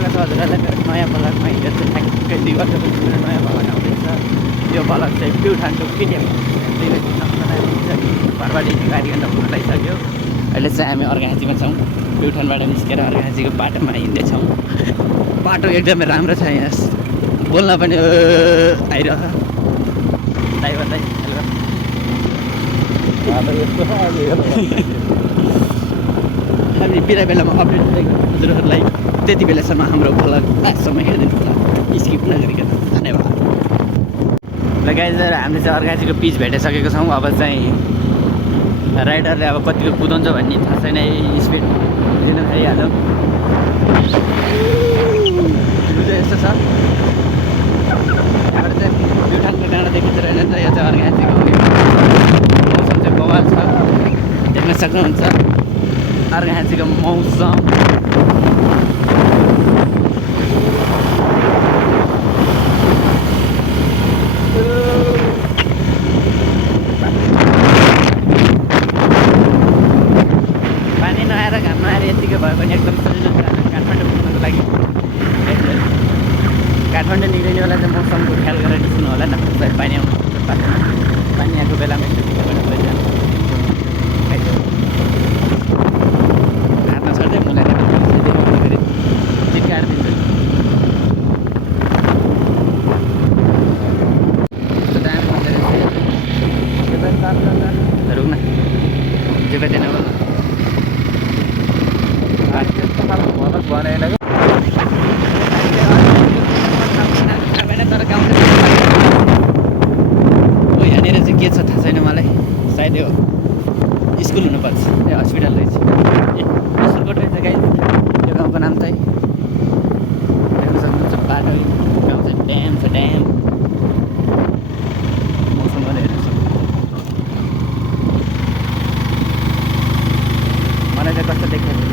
स्वागत छ हजुरहरूलाई मेरो नयाँ ब्लगमा। हिजो चाहिँ ठ्याक्कै 2 वर्षपछि मेरो नयाँ ब्लग आउँदैछ। यो ब्लग चाहिँ प्युठान टु केटिएम घरबाट गाडी अन्त पुग्न लागिसक्यो। अहिले चाहिँ हामी अर्घाखाँचीमा छौँ। प्युठानबाट निस्केर अर्घाखाँचीको बाटोमा हिँड्दैछौँ। बाटो एकदमै राम्रो छ, यहाँ बोल्न पनि आइरहेछ। ड्राइभरलाई हामी बेला बेलामा अपडेट दिँदै हजुरहरूलाई। त्यति बेलासम्म हाम्रो ब्लग लास्टसम्म हेरिदिनु होला, स्किप नगरिकन। धन्यवाद। ल गाइज, हामीले चाहिँ अर्घाखाँचीको पिच भेटिसकेको छौँ। अब चाहिँ राइडरले अब कतिको कुदाउँछ भन्ने थाहा छैन, स्पिड दिनु थालिहाल्यो। यस्तो छ यहाँबाट चाहिँ प्युठानको डाँडा देखिन्छ रहेन त। यो चाहिँ अर्घाखाँचीको मौसम चाहिँ बवाल छ, देख्न सक्नुहुन्छ अर्घाखाँचीको मौसम। पानी नआएर घाम नआएर यत्तिकै भयो भने एकदम सजिलो छ काठमाडौँ पुग्नको लागि। काठमाडौँ निक्लिने बेला चाहिँ मौसमको ख्याल गरेर निस्किनु होला न, पानी आउनु बाटोमा। पानी आएको बेलामा यसो टिकट भइजान्छ। हातमा छर्दै मलाई फेरि चिट्काएर दिन्छ। रुक्न जिपेदैन तर गाउँ यहाँनिर चाहिँ के छ थाहा छैन मलाई। सायद यो स्कुल हुनुपर्छ, ए हस्पिटल रहेछ। ए असलकोट रहेछ गाइस यो गाउँको नाम चाहिँ। देख्न सक्नुहुन्छ बाटो गाउँ चाहिँ ड्याम छ, ड्याम। मौसम पनि हेर्न सक्नुहुन्छ। मलाई चाहिँ कस्तो देखिएको छ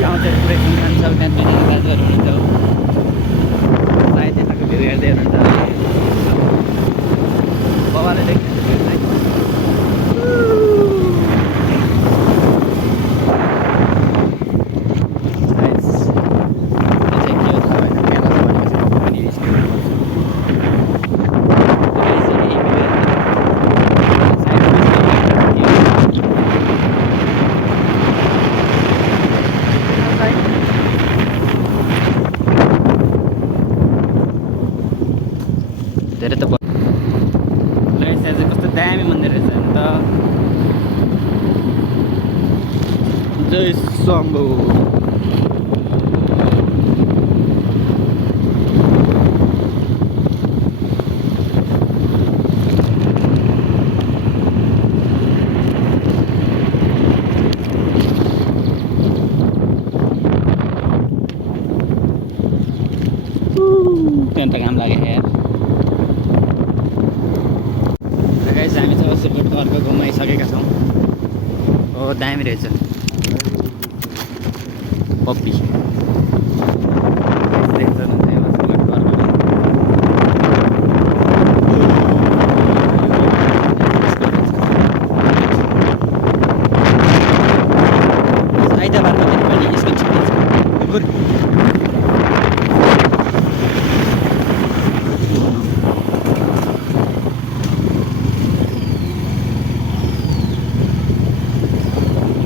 गाउँ चाहिँ पुरै सुनसान छ। त्यहाँ दुईजना दाजुहरू हुनुहुन्छ, सायद यताको भ्यू हेर्दै हुनुहुन्छ। बाबाले देख्नुहुन्छ भ्यू चाहिँ। धेरै त चाहिँ कस्तो दामी मन्दिर रहेछ नि त। जय शम्भु। त्यहाँ त घाम लाग्यो यार। हामी चाहिँ असलकोटको अर्को गाउँमा आइसकेका छौँ। हो दामी रहेछ पप्पी। आइतबारमा पनि स्कुल छुट्टी छ।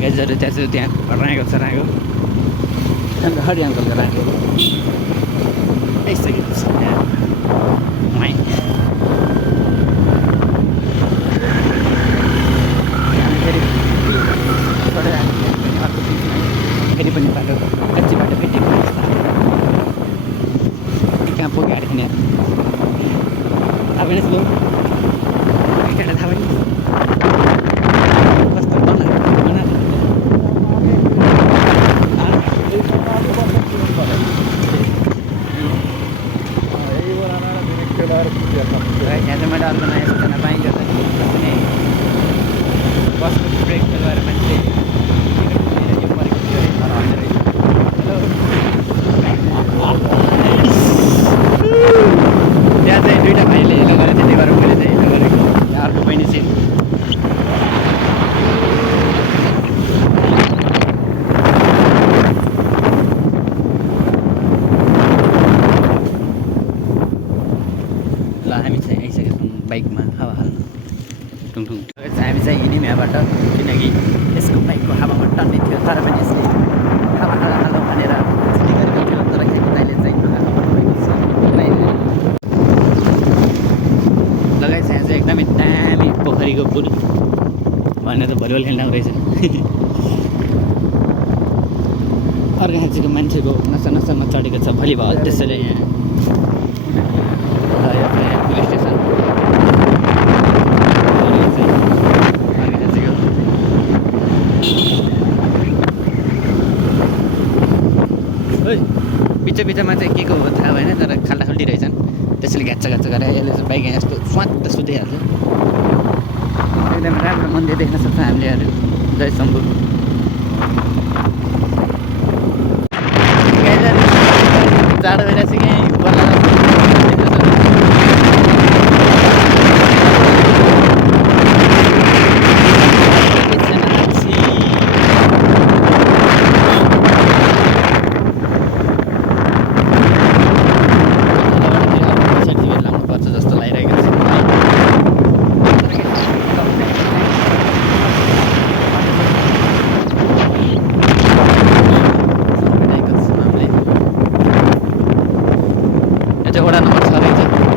गाइजहरू त्यहाँ चाहिँ त्यहाँ राँगो छ, राँगो अन्त हरि अङ्कलको राँगो आइसकेको छ त्यहाँ। फेरि पनि बाटो कच्ची बाटो भेटेको कहाँ पुग्यो अरे नि थाहा पनि यसो थाहा पनि कस्तो यहाँ चाहिँ मैले अर्को नयाँ सूचना पाइन्छ। बसको ब्रेक फेल भएर मान्छे परेको थियो अरे, घर हल्दै रहेछ। त्यहाँ चाहिँ दुईवटा भाइले हेलो गरेको थियो, त्यही भएर ठुङठुङ हामी चाहिँ हिँड्यौँ यहाँबाट किनकि यसको बाइकको हावामा टन्ने थियो तर पनि यसले हावा हावा हालो भनेर छिटो गरेको थियो तर खेल्ने दाइले चाहिँ ढुङ्गा भएको छ लगाइ चाहिँ यहाँ चाहिँ एकदमै दामी पोखरीको पुल भनेर त भलिबल खेल्न रहेछ अर्घाँचीको मान्छेको नसा नसामा चढेको छ भलिबल त्यसैले यहाँ पुलिस स्टेसन बिचमा चाहिँ के को हो थाहा भएन तर खाल्टा खाल्टी रहेछन् त्यसैले घ्याच्चा घ्याच्चा गरेर यसले चाहिँ बाइक यस्तो स्वाट सुतिहाल्छ एकदम राम्रो मन्दिर देख्न सक्छ हामीले अरू जय शम्भु जाडो भइरहेको छ कि वडा नम्बर 6 रहेछ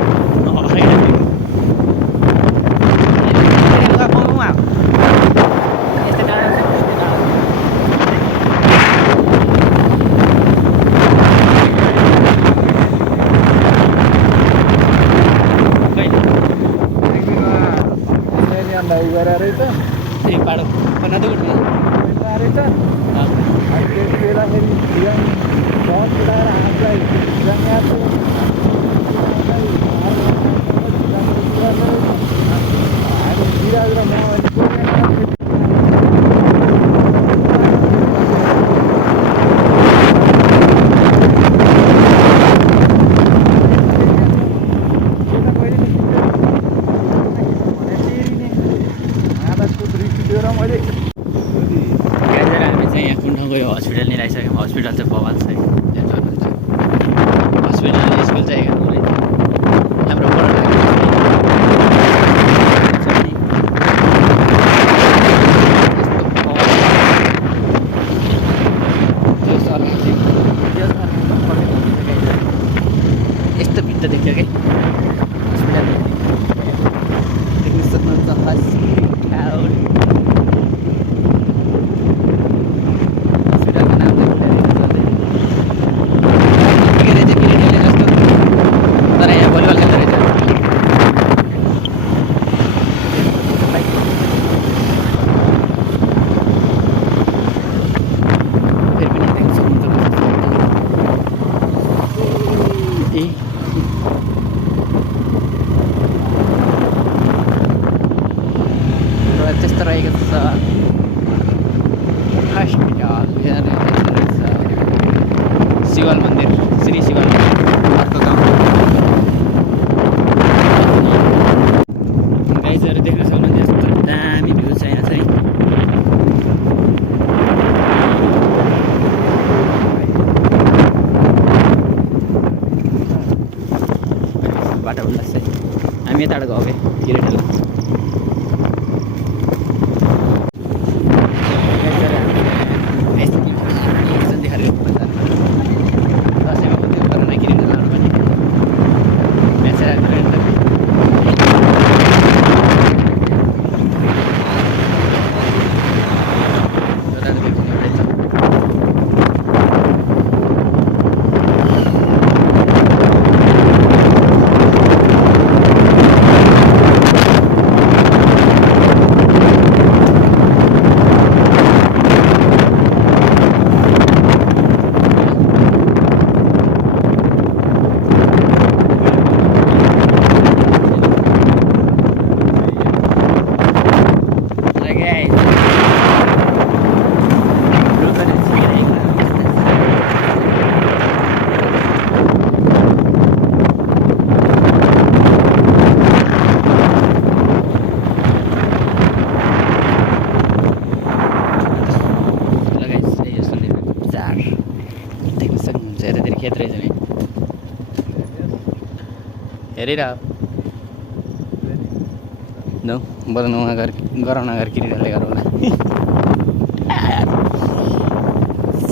हस्पिटल नि आइसक्यौँ हस्पिटल चाहिँ बवाल छ हस्पिटल स्कुल चाहिँ हाम्रो यस्तो भित्र देखियो कि हस्पिटल देख्न सक्नुहुन्छ त्यस्तो रहेको छ हस्पिटल शिवल मन्दिर श्री शिवल अर्को गाउँ गाइजहरू देख्न सक्नुहुन्छ यस्तो दामी भ्यू छ यहाँ चाहिँ बाटो उल्लास चाहिँ हामी यताबाट गयो कि किरेटल खेत रहेछ नि हेरेर जाउँ बजाउनुमा गराउन गएर किनिरहले गरौँ होला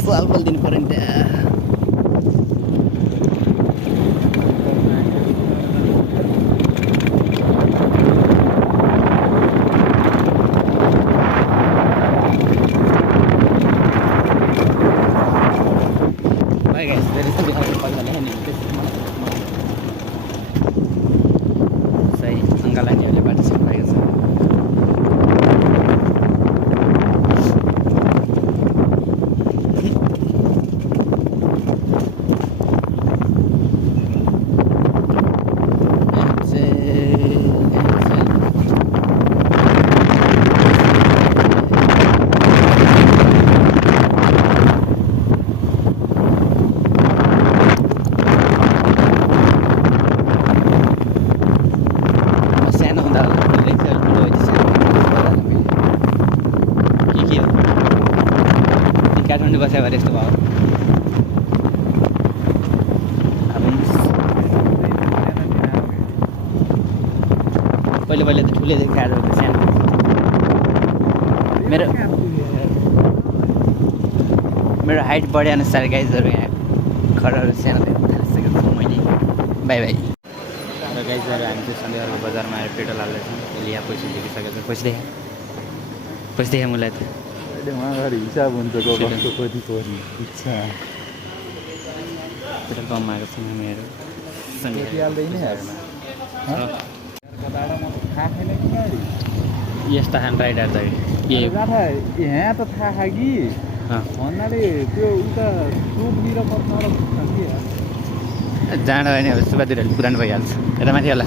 साल दिनु पऱ्यो नि त्यहाँ सही अङ्गालानीहरूले बाटो सिकाएको छ काठमाडौँ बस्यो भएर यस्तो भयो पहिले पहिले त ठुलै खाएर सानो मेरो हाइट बढे अनुसार गाइजहरू यहाँ घरहरू सानो थालिसकेको छु मैले बाई बाई र गाइजहरू हामी चाहिँ सन्ध्याहरूको बजारमा आएर पेट्रोल हाल्दैछौँ यसले यहाँ पैसा लिइसकेको छ पैसा देखा मलाई त उहाँहरू हिसाब हुन्छ कति पर्ने इच्छा पेट्रोल पम्पमा आएको छौँ हामीहरू यस्ता खान राइडर चाहिँ यहाँ त थाहा कि भन्नाले त्यो उता टोपनिर जाँडो होइन अब सुब्बातिर पुरानो भइहाल्छ यता माथि होला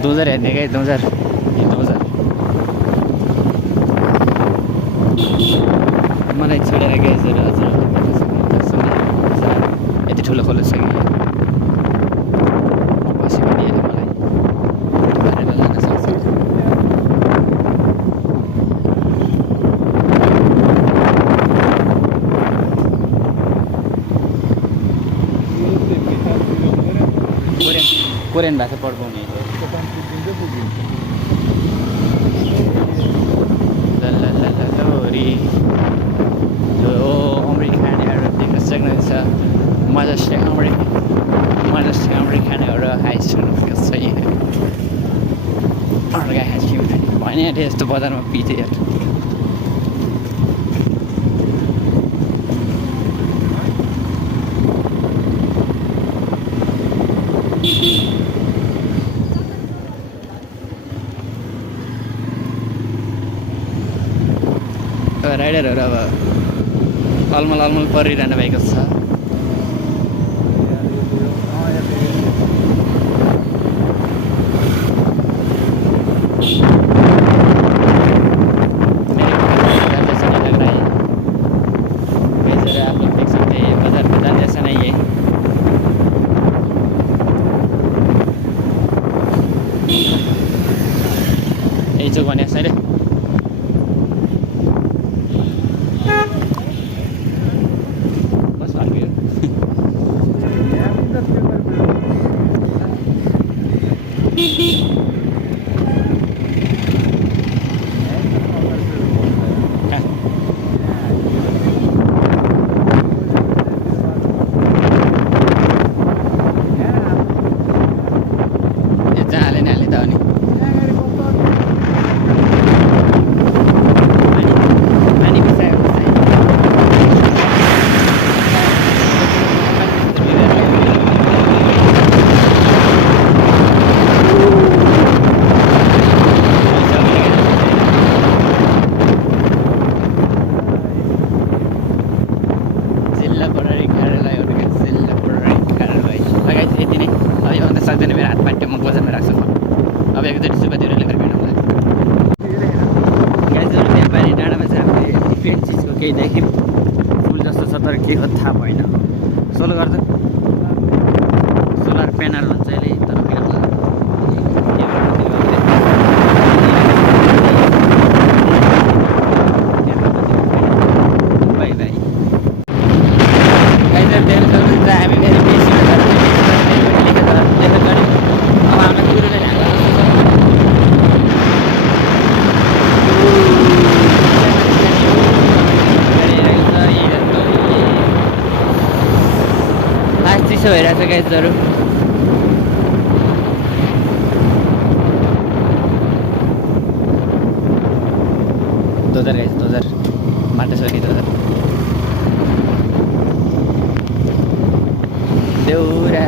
दोजर हेर्ने क्या दोजर मलाई छोडेर ग्यासहरू हजुर यति ठुलो खोलो छ कि बसी पनि हेरेँ मलाई भरेर लान सक्छु कोरियन भाषा पढ्पाउने अमेरिकानहरू देख्न सक्नुहुन्छ मजस्टी अमेरिकानहरू हाई स्कुल छ यहाँ अर्का हाई स्कुल भने यस्तो बजारमा पिथे राइडरहरू अब अलमल परिरहनु भएको छ आप लोग देख सकते हैं बाजार जैसा नहीं है यही जो भने छैन सक्दैन मेरो हात पाट्यो म बजारमा राख्छु अब एकचोटि सुब्बातिर लेखेर भेटौँ गाइजहरू व्यापारी डाँडामा चाहिँ हामीले डिफ्रेन्ट चिजको केही देख्यौँ फुल जस्तो छ तर के हो थाहा भएन सोलो गर्छ सोलर प्यानल भन्छ यसले तर होइन होला बाई बाई गाइजहरू देख्न सक्नुहुन्छ हामी फेरि बेसी अब हामीलाई कुरोले यस्तो भइरहेछ गाइजहरू। दोजर गाइज दोजर माटोसरी दोजर देउरा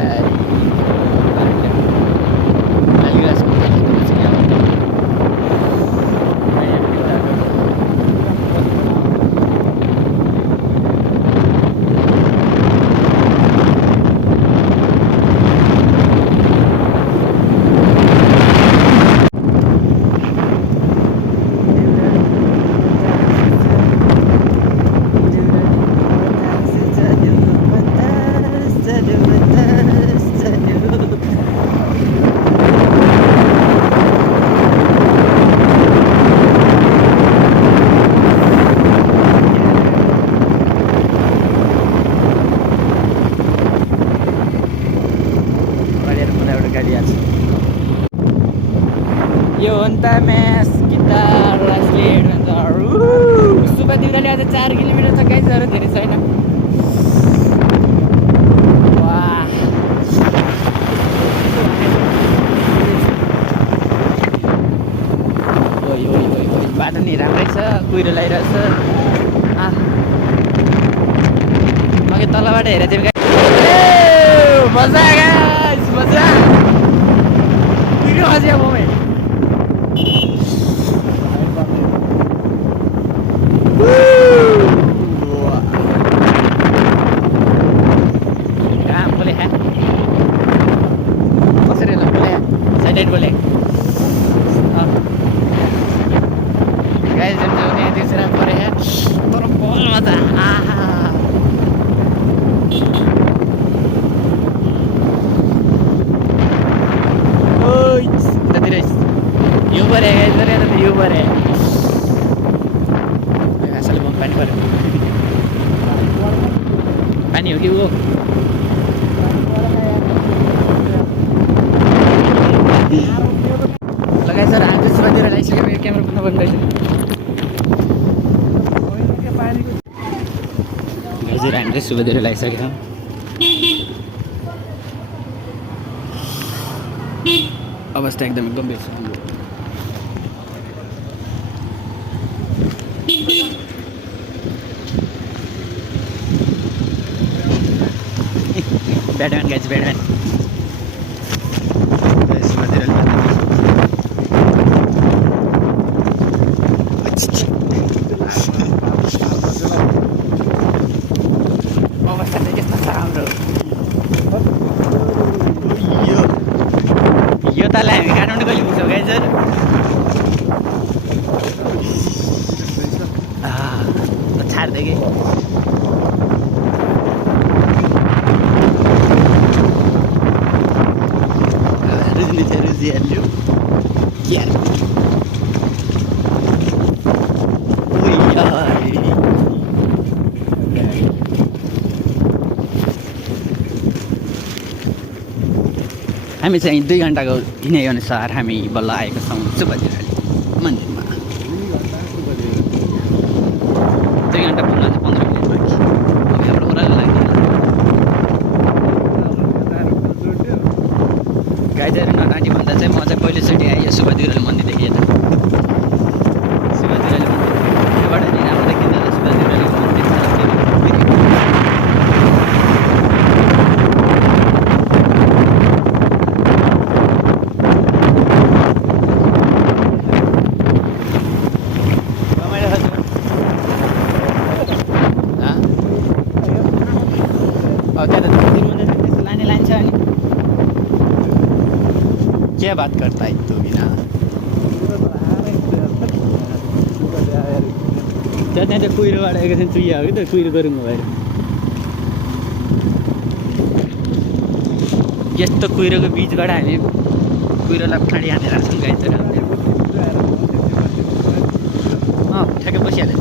यो हो नि त म्यास गिटार लास्लेट भन्छ सुब्बादेउराले आज 4 किलोमिटर छ गाइजहरू, धेरै छैन। वाह बाटो नि राम्रै छ, कुहिरो लगाइरहेछ। अघि तलबाट हेरेको थियौँ मजा गाइस मजा मजा मोमेन्ट। कहाँ बोले है कसरी होला बोले साइडेड बोले गाइस जब जो ने दूसरा परे है तर बोल मजा ओइ ततिर यो परे गाइस जरे त यो परे असले बम पानी परे पानी हो कि वो लगाइ सर आज सुबादेर लाइसक्यो मेरो क्यामेरा बन्द गर्दैछ हजुर हामीले सुबादेर लाइसक्यौँ। अवस्था एकदमै गम्भीर छ। ब्याटम्यान गाइज ब्याटम्यान अवस्था चाहिँ त्यस्तो छ हाम्रो। यो तलाई हामी काठमाडौँ कहिले पुग्छौँ गाइजहरू। छाड्दै कि रुजिहाल्यो क्या हामी चाहिँ 2 घन्टाको हिँडे अनुसार हामी बल्ल आएको छौँ सुब्बादेउरा मन्दिरमा। 2 घन्टा पुग्न चाहिँ 15 मिनट बाँकी। अब हाम्रो ओह्रालो लाग्दैन गाइजहरू नराटी भन्दा चाहिँ म चाहिँ पहिलोचोटि आएँ यो सुब्बादेउरा मन्दिरदेखि यता। सुब्बादेउरा मन्दिर योबाट नि राम्रो देखिँदैन सुब्बादेउरा मन्दिर क्या बात करता है तू बिना त्यहाँ त कुहिरोबाट आएको छ चुइया हो कि त कुहिरो गरौँ भएर यस्तो कुहिरोको बिचबाट हामी कुहिरोलाई फाँडी हानेर छौँ गाइजहरू। ठ्याक्कै बसिहाल्छ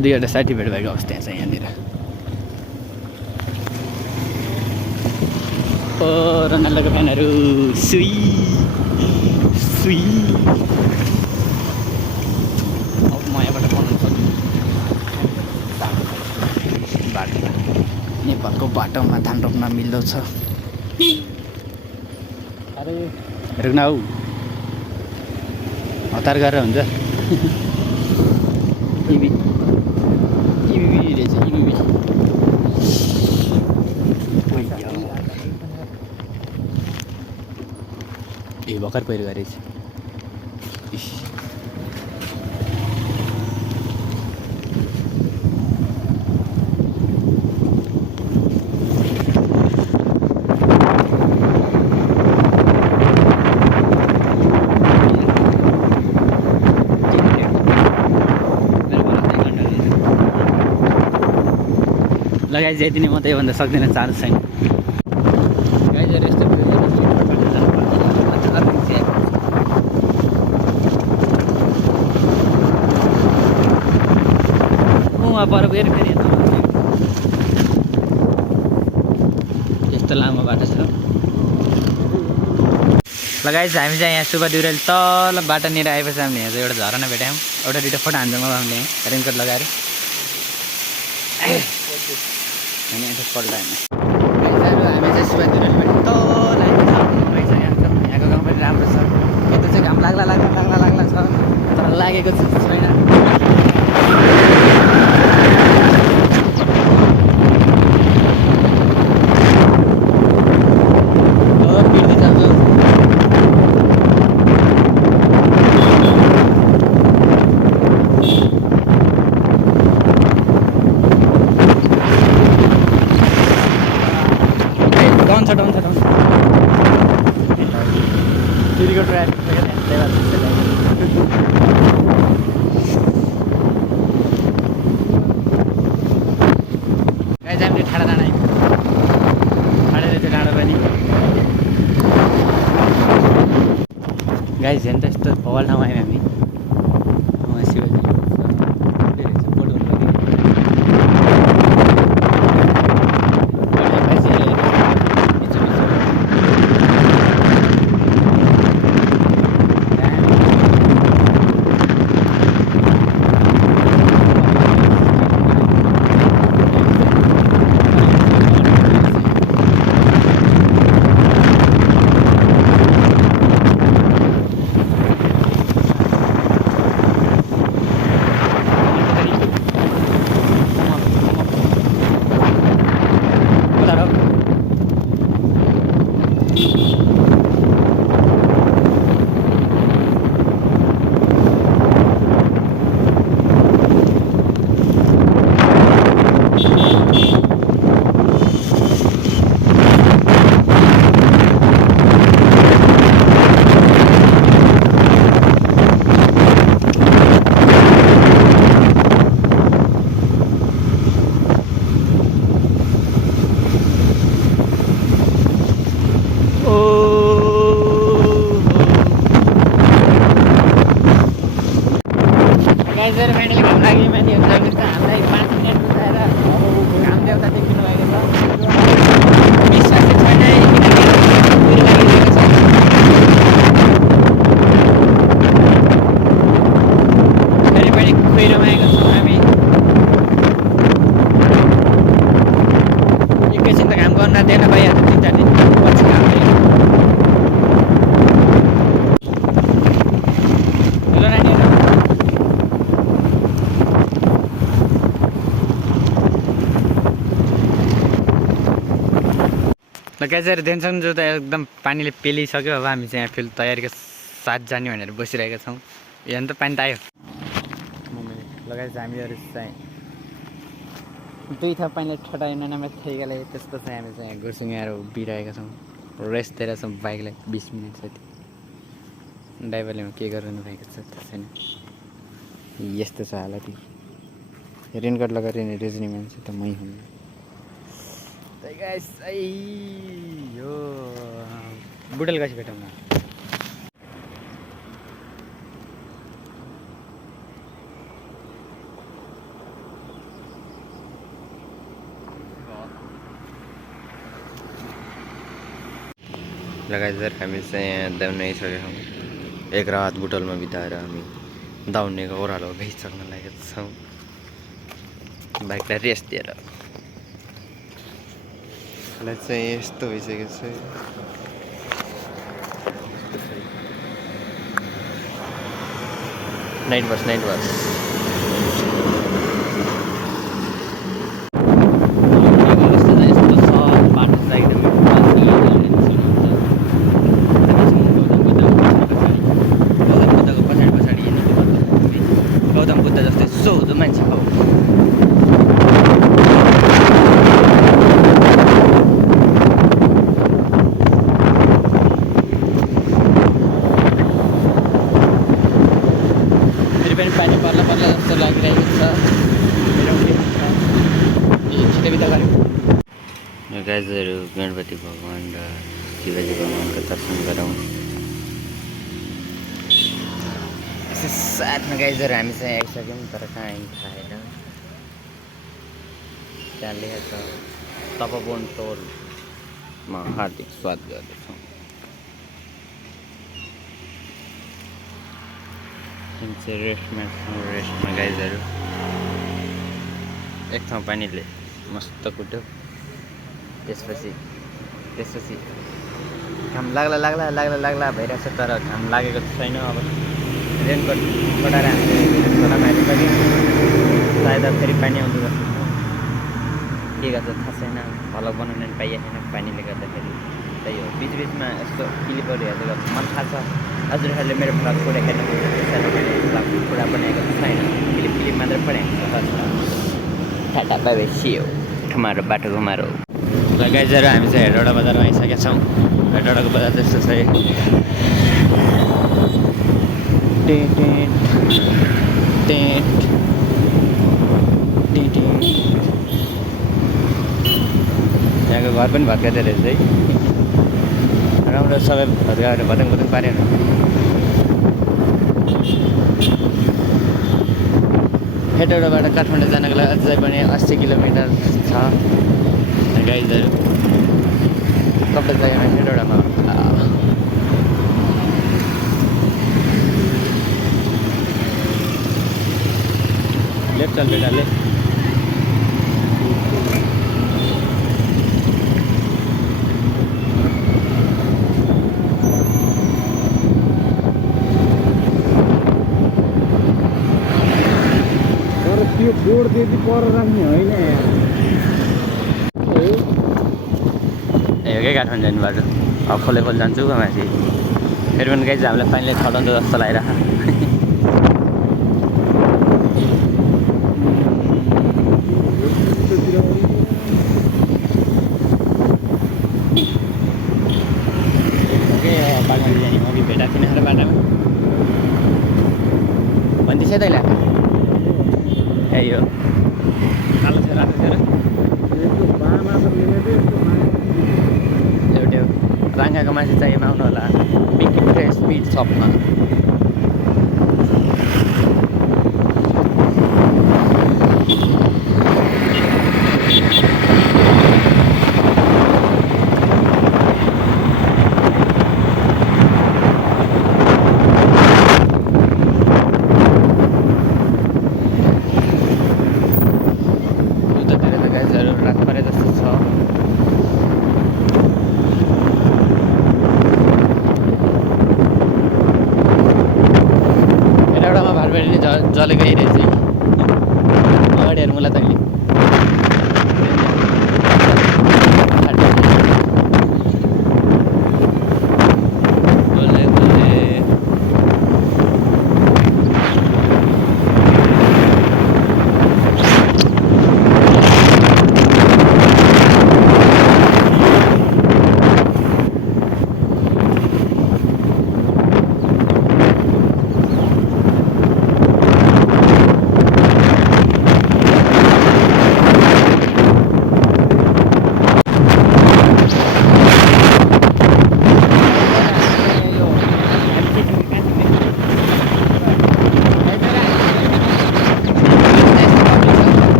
2 सर्टिफिकेट भएको अवस्था छ यहाँनिर। ओ रोनाल्डोको फ्यानहरू सुई सुई अब म यहाँबाट बनाउन सक्छु बाटोमा नेपालको बाटोमा धान रोप्न मिल्दछ अरे रुक्न हौ हतार गरेर हुन्छ इबी रहेछ इबी ए भर्खर पहिरो गरेछ लगाइ जाइदिने म त योभन्दा सक्दिनँ चान्स छैन गाइजहरू यस्तो पर फेरि यस्तो लामो बाटो छ लगाइज हामी चाहिँ यहाँ सुब्बा दिउराली तल बाटोनिर आएपछि हामीले यहाँ चाहिँ एउटा झरना भेट्यौँ एउटा दुइटा फोटो हान्छौँ अब हामीले रेनकोट लगाएर हामी यहाँ पल्ट हामी चाहिँ सुब्बा दिउरालीबाट तल आइपुग्छ यहाँको गाउँ पनि राम्रो छ यता चाहिँ घाम लाग्ला छ तर लागेको छैन डाउन छ फेरिको ट्राफिक गाइज हामीले ठाडा डाँडा ठाडा रहेछ डाँडा पनि गाइज हेर्नु त यस्तो भवाल ठाउँ आयौँ हामी शिवजी गाइजहरू फाइनली घाम लाग्यो माथि हामीलाई 5 मिनट उठाएर घाम देउता देखिनु भएको छ विश्वास चाहिँ छैन किनकि लागिरहेको छ फेरि पनि पहिरोमा आएको छौँ हामी एकैछिन त घाम गर्न देख्न पाइहाल्छ 3-4 दिन पछि घाम हेलो नानीहरू ल गाइजहरू देख्छौँ जो त एकदम पानीले पेलिसक्यो अब हामी चाहिँ यहाँ फिल तयारीको साथ जाने भनेर बसिरहेका छौँ यहाँ त पानी त आयो लगाएर हामीहरू चाहिँ दुई थाहा पानीले ठटाएन नमाथि थैगले त्यस्तो चाहिँ हामी चाहिँ यहाँ गुर्सिङ आएर उभिरहेका छौँ रेस्ट दिएर छौँ बाइकलाई 20 मिनट जति ड्राइभरले के गरिरहनु भएको छ थाहा छैन यस्तो छ हालत रेनकोट लगाएर रेज्ने मान्छे त मै हुँ गाइस यो बुटल गाछ भेटौँ न लगाइजर हामी चाहिँ यहाँ दाउन आइसकेका छौँ एक रात बुटलमा बिताएर हामी दौड्नेको ओह्रालो गइसक्न लागेको छौँ बाइकलाई रेस्ट दिएर। मलाई चाहिँ यस्तो भइसकेको छ। नाइट बस गौतम बुद्ध जस्तै सोझो मान्छे हो। फेरि पनि पानी पर्ला जस्तो लागिरहेको छ। छिटो बिदा गऱ्यौँ। यो गाईहरू गणपति भगवान् र शिवजी भगवान्को दर्शन गरौँ। साथमा गाईहरू हामी चाहिँ आइसक्यौँ तर कहाँ आइन् थाहा छैन। त्यहाँ लेखेको छ तपोवन टोलमा हार्दिक स्वागत गर्दछौँ। रेस्टमा गाईहरू एक ठाउँ पानीले मस्त कुट्यो। त्यसपछि घाम लाग्ला भइरहेको छ तर घाम लागेको छैन। अब रेनकोट कटाएर हामीले खोलामा आइसक्यौँ। सायद फेरि पानी आउँदो जस्तो छ। के गर्छ थाहा छैन। भ्लग बनाउन पनि पाइएको छैन पानीले गर्दाखेरि। त्यही हो बिचमा यस्तो क्लिपहरू हेर्दै गर्छ। मलाई थाहा छ हजुरहरूले मेरो भ्लग पुरा हेर्नु भ्लग पुरा बनाएको छैन। क्लिप मात्रै पढाएको छ। Tata bye bye see you tomorrow बाटो घुमारो। ल गाइजहरू हामी चाहिँ हेटौडा बजारमा आइसकेका छौँ। हेटौडाको बजार जस्तो छ। यहाँको घर पनि भत्काइदियो रहेछ है। राम्रो सबै भत्काएर भतङ पारेन। हेटौडाबाट काठमाडौँ जानको लागि अझै पनि 80 किलोमिटर छ। गाइजहरू कपडा जग्गामा हेटौडामा लेफ्ट चल बेटा ले। त्यो बोर्ड त्यति पर राख्ने होइन यो के काठमाडौँ जाने बाटो। अब खोले जान्छु माथि। फेरि पनि गाइज हामीलाई पानीले खटाउँछ जस्तो लागिरहेको। बाटोमा जाने अघि भेटाएको थिएन र बाटोमा भन्दैछ तैँलाई। ए यो कालो छ रातो छ र एउटा राङ्गाको मान्छे चाहिएमा आउनु होला। बिक्की फ्रेस मिट सपमा। जलेको हेरेँ चाहिँ अगाडि हेर्नु मलाई तैँले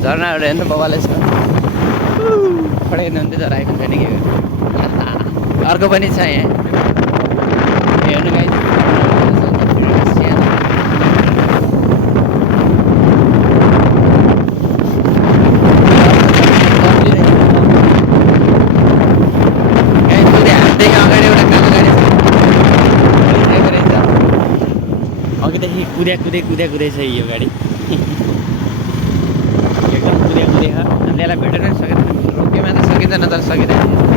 झरना हेर्नु बाबाले छ पढाइदिनु हुन्थ्यो तर आएको छैन के गर्नु। अर्को पनि छ यहाँ हेर्नु गाइस अघिदेखि कुद्या छ यो गाडी एकदम कुद्या छ हामीले यसलाई भेटेर पनि सकेन रोक्यमा त सकिँदैन तर सकिँदैन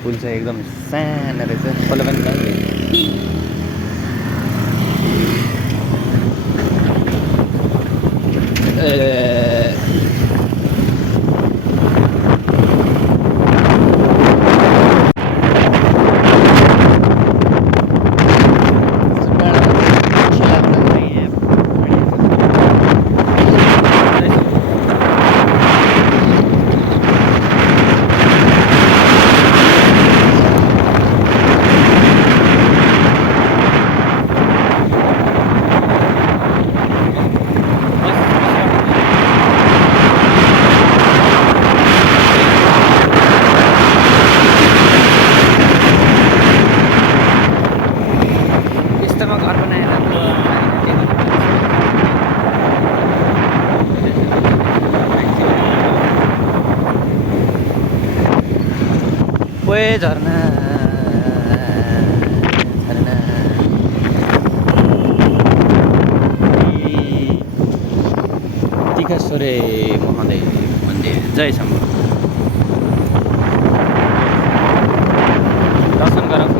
पुल चाहिँ एकदम सानो रहेछ कसले पनि झरना टिकाश्वरे महादेव मन्दिर जय शम्भु दर्शन गरौँ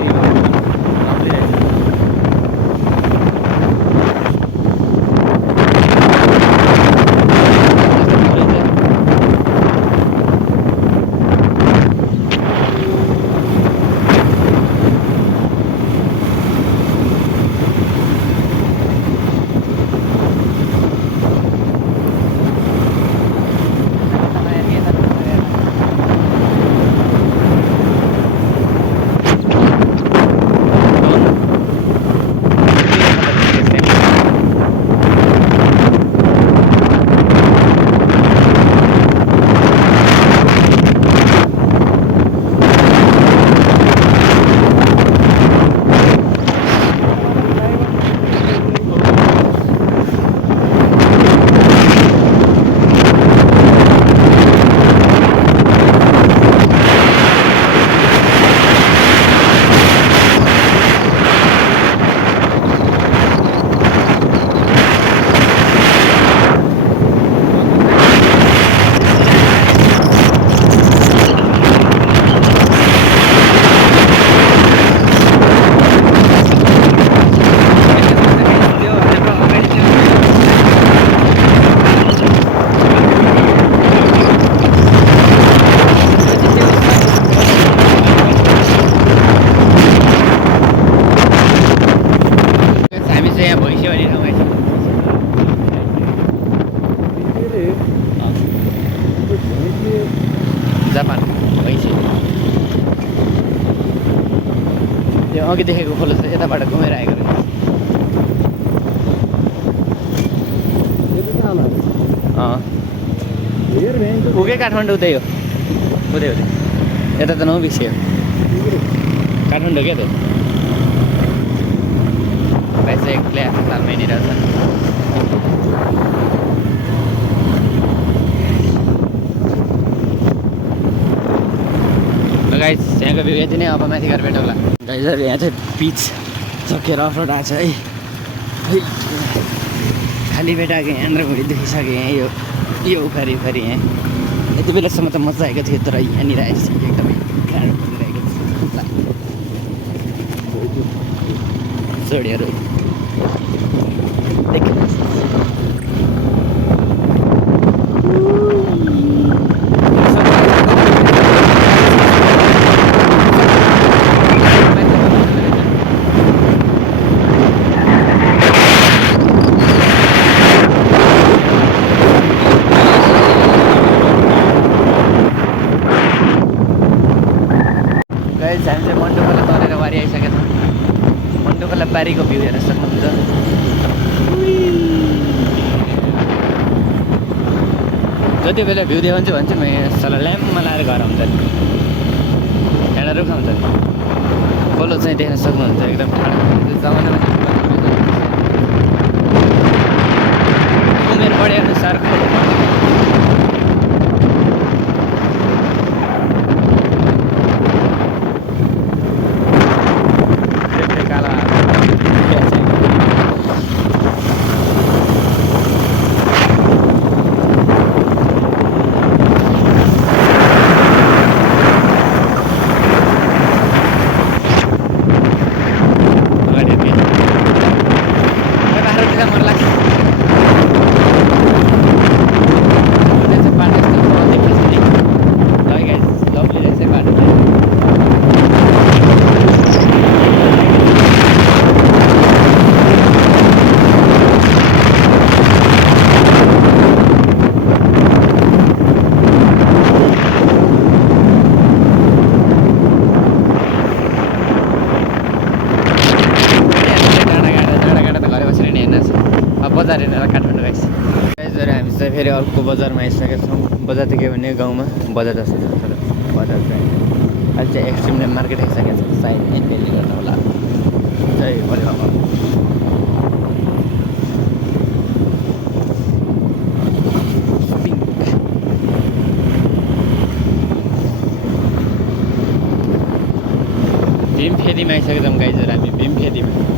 जापान भइसक्यो त्यो अघि देखेको खोला चाहिँ यताबाट घुमेर आएको रहेछ पुगेँ काठमाडौँ उतै हो उतै यता त नबिर्सियो काठमाडौँ क्या त भाइ चाहिँ एक्लै आफ्नो सालमा हिँडिरहेछ गाइस यहाँको भ्यू यति नै अब माथि गएर भेटौँला गाइजहरू यहाँ चाहिँ पिच सकेर अफरोड आएको छ है खाली भेटाएको यहाँनिर घुँडी दुखिसक्यो यहाँ यो उखारी यहाँ यति बेलासम्म त मजा आएको थियो तर यहाँनिर आएपछि एकदमै गाह्रो परिरहेको छ जोडीहरू देखिनुहोस् गाइस हामी चाहिँ मन्डोखोला तरेर वारी आइसकेका छौँ मन्डोखोला बारीको भ्यू हेर्न सक्नुहुन्छ जति बेला भ्यू देखाउँछु भने चाहिँ म सल्लाह ल्याम्पमा लाएर घर आउँछ ठाडा रुख आउँछ खोलो चाहिँ देख्न सक्नुहुन्छ एकदम ठाडा जमानामा उमेर बढे अनुसार खोलो बजार हेरेर काठमाडौँ गाइस हामी चाहिँ फेरि अर्को बजारमा आइसकेका छौँ बजार त के भने गाउँमा बजार जस्तो छ तर बजार चाहिँ अहिले चाहिँ एक्सट्रिमले मार्केट आइसकेको छ सायद त्यसले गर्दा होला जय भोले बाबा भीमफेदीमा आइसकेका छौँ गाइजहरू हामी भीमफेदीमा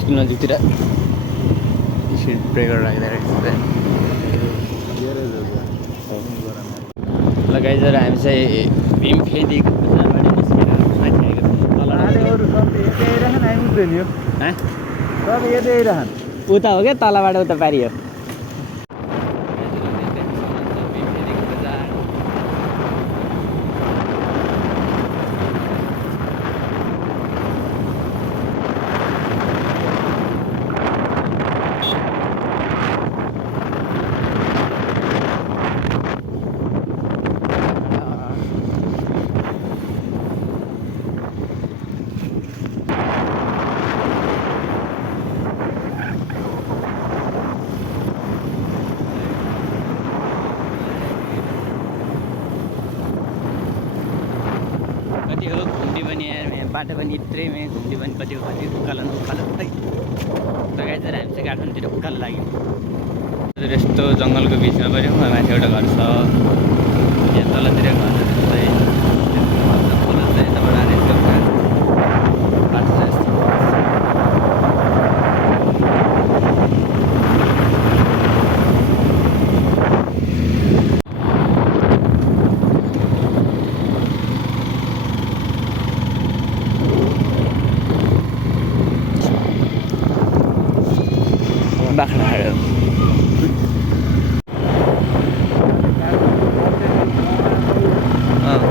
स्कुल नजिकतिर स्पिड ब्रेकर राख्दा ल गाइजहरू हामी चाहिँ भीमफेदीको बजारबाट निस्केर माथि आएको छौँ उता हो क्या तलबाट उता पारि हो कति हो घुम्ती पनि बाटो पनि यत्रै घुम्ती पनि कति हो कति उकालो उकालो खै लगाएर चाहिँ हामी चाहिँ काठमाडौँतिर उकालो लाग्यौँ यस्तो जङ्गलको बिचमा पऱ्यौँ माथि एउटा घर छ यहाँ तलतिर घरहरू चाहिँ खोलो चाहिँ यताबाट आएर बाटो छ यस्तो बाख्राहरू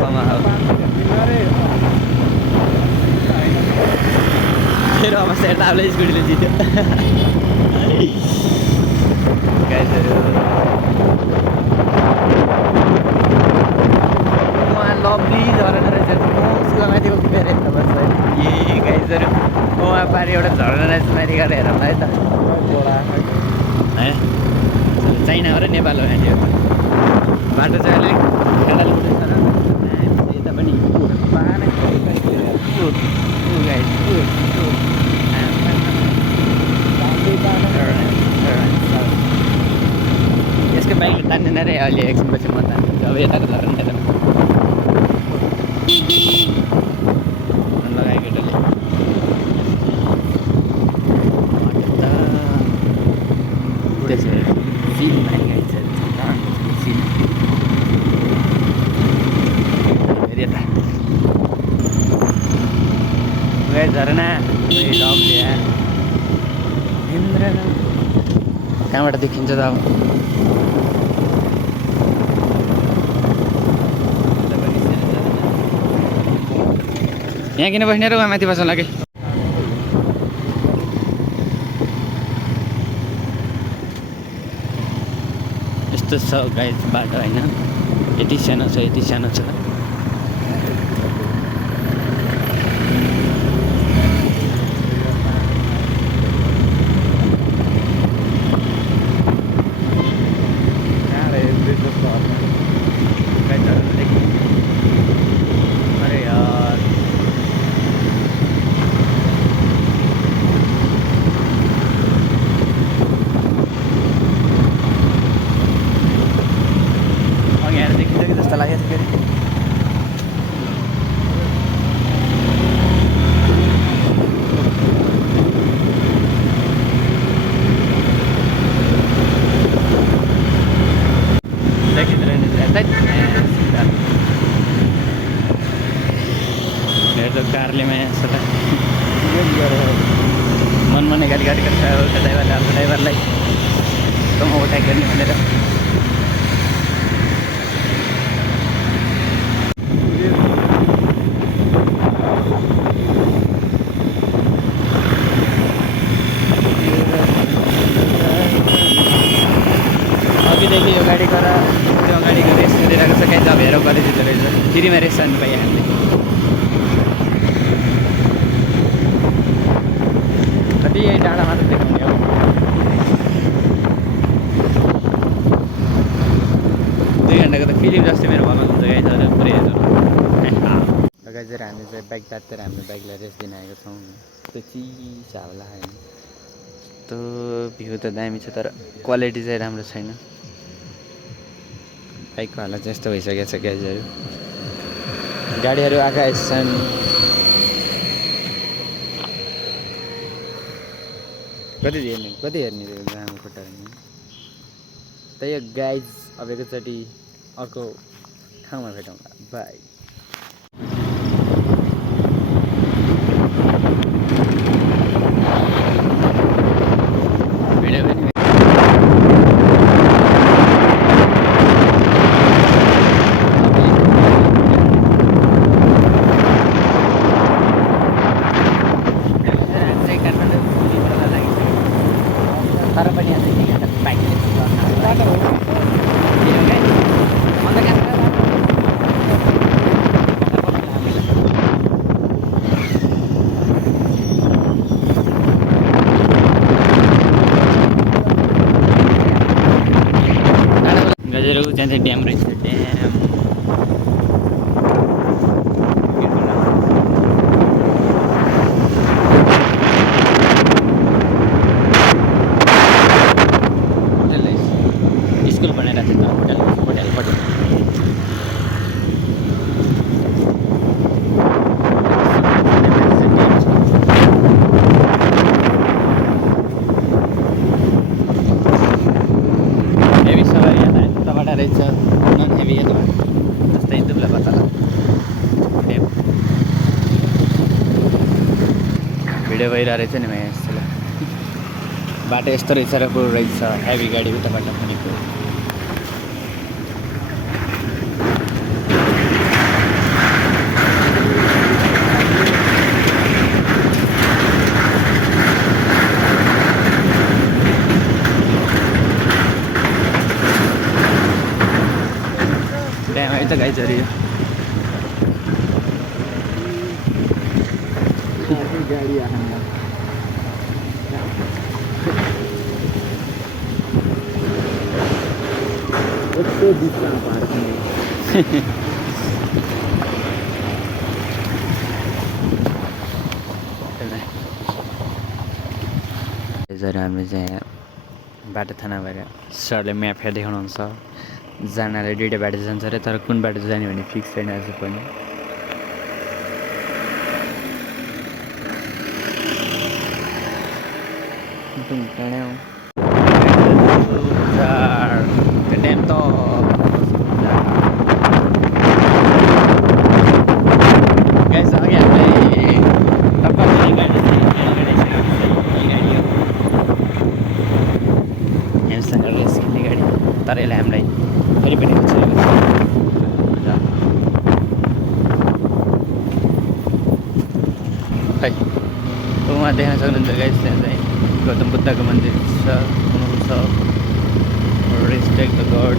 कमा हो फेरि अवस्था हेर्दा आफूलाई स्कुटीले जित्यो गाइजहरू उहाँ लभली झरना रहेछ उसको माथि उभिएर हेर्नु पर्छ ए गाइजहरू उहाँ पारि एउटा झरना रहेछ माथि गएर हेरौँ है त है चाइना हो र नेपाल हो यहाँ बाटो चाहिँ अलिक खाडाले हुँदैछ यता पनि यसको बाइकले तान्दैन रे अहिले एकछिनपछि म तान्छु अब यताको झरना लगायो केटाले त्यसो सिन भाइ गाइन्छ सिन अलिकति यता गाइस झरना कहाँबाट देखिन्छ त अब यहाँ किन बस्ने र उहाँ माथि बस्नु लागि यस्तो छ गाइस बाटो होइन यति सानो छ यति सानो छ अरे यार यहाँ देखिन्छ कि जस्तो लाग्यो फेरि मेरो कारले मनमनै गाडी गाडी गर्छ एउटा ड्राइभरले अर्को ड्राइभरलाई एकदम ओभरटेक गर्ने भनेर अघिदेखि यो गाडी गर त्यो गाडीको रेस गरिरहेको छ कहीँ दबाएर गरिदिँदो रहेछ फ्रीमा रेस जानु पाइयो हामीले कति डाँडा मात्र देखाउने हो 2 घन्टाको त फिल्म जस्तै मेरो भरमा हुन्छ गाइस पुरै गाइजहरू हामी चाहिँ बाइक तातेर हाम्रो बाइकलाई रेस दिन आएको छौँ त्यो चिसा होला होइन त्यो भ्यू त दामी छ तर क्वालिटी चाहिँ राम्रो छैन बाइकको हालत चाहिँ यस्तो भइसकेको छ गाइजहरू गाडीहरू आएका छन् कति हेर्ने लामो खुट्टा त्यही हो गाइज अब एकैचोटि अर्को ठाउँमा भेटौँला बाई त्यहाँ चाहिँ ड्याम रहेछ ड्याम स्कुल बनाइरहेको थियो होटेल हेभी सवारी यताबाट रहेछ नन हेभी यताबाट जस्तै दुब्ला पातला ड्याम भिडियो भइरहेको रहेछ नि यहाँ यस्तो बाटो यस्तो रहेछ र पुरो रहेछ हेभी गाडी उताबाट भनेको ड्याम है त गाइजहरू गाडी कस्तो बिचमा पार्किङ हामीले चाहिँ बाटो थाना भएर सरले म्याप हेर्दै देखाउनुहुन्छ जानाले 2टा बाटो जान्छ अरे तर कुन बाटो जाने भने फिक्स छैन अझै पनि ड्याम त फ्रेन्ड्ससँग रेस खेल्ने गाडी तर यसले हामीलाई फेरि पनि उछिनेको छ है उहाँ देख्न सक्नुहुन्छ गाइस त्यहाँ चाहिँ गौतम बुद्धको मन्दिर छ रेस्पेक्ट द गड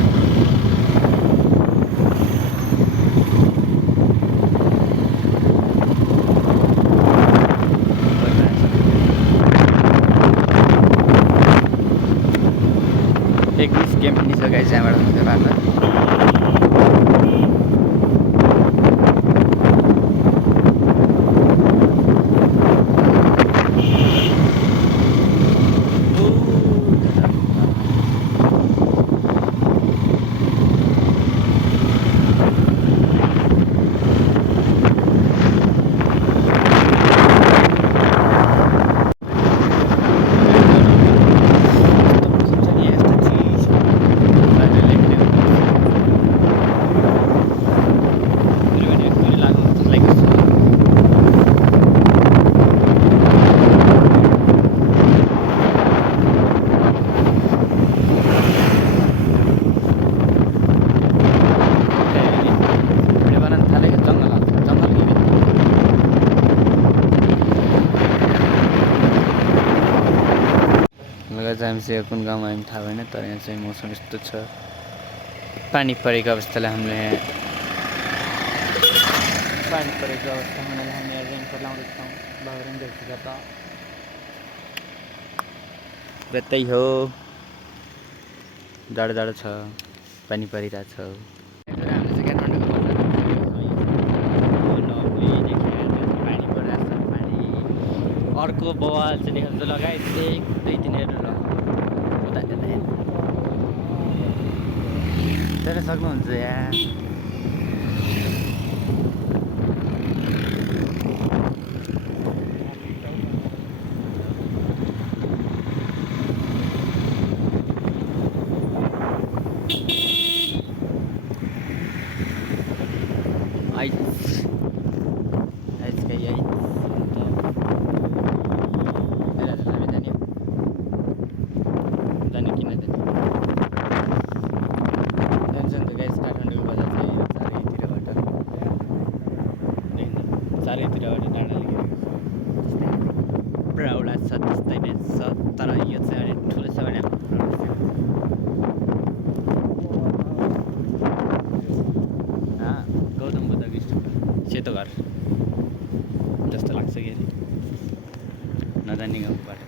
एक मिस गेम पनि छ गाइस यहाँबाट हुन्छ बाटो हामी चाहिँ कुन गाउँमा हामी थाहा भएन तर यहाँ चाहिँ मौसम यस्तो छ पानी परेको अवस्थालाई हामीले पानी परेको अवस्था हुनाले हामी यहाँ रेनकोट लाउँदैछौँ बाहिर देखिन्छ त त्यही हो जाडो जाडो छ पानी परिरहेछ अर्को बवाल चाहिँ देखाउँछ लगाइदिए 2-3 हेर्नु ल उता त्यता सक्नुहुन्छ यहाँ चारैतिरबाट डाँडाले घेरेको पुरा एउटा छ त्यस्तै नै छ तर यो चाहिँ अलिक ठुलो छ भने गौतम बुद्धको स्ट्याचु सेतो घर जस्तो लाग्छ कि अरे नजाने गाउँबाट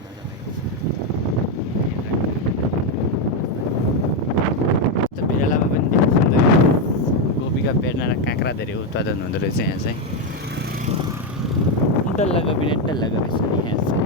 बिरालामा पनि देख्न सक्दैन गोपीका बेर्ना र काँक्रा धेरै उत्पादन हुँदो रहेछ यहाँ चाहिँ डल्ला गोभी नै डल्ला गोभी छ यहाँ चाहिँ